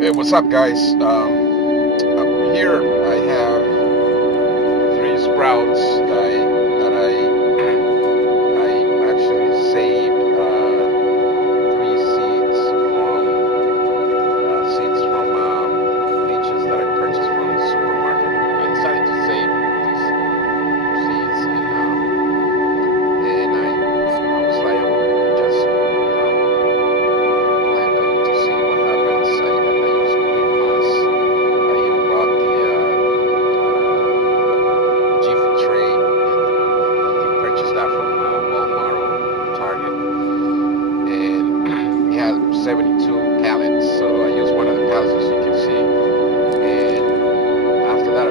Hey, what's up, guys? Here I have three sprouts I actually saved three seeds from leeches that I purchased from the supermarket. I decided to save these seeds, and I was like, I would just plant them to see what happens. I use peat moss. I even bought the Jiffy tray, and I think purchased that from Walmart or Target, and it had 72 pallets. So I used one of the pallets, as you can see, and after that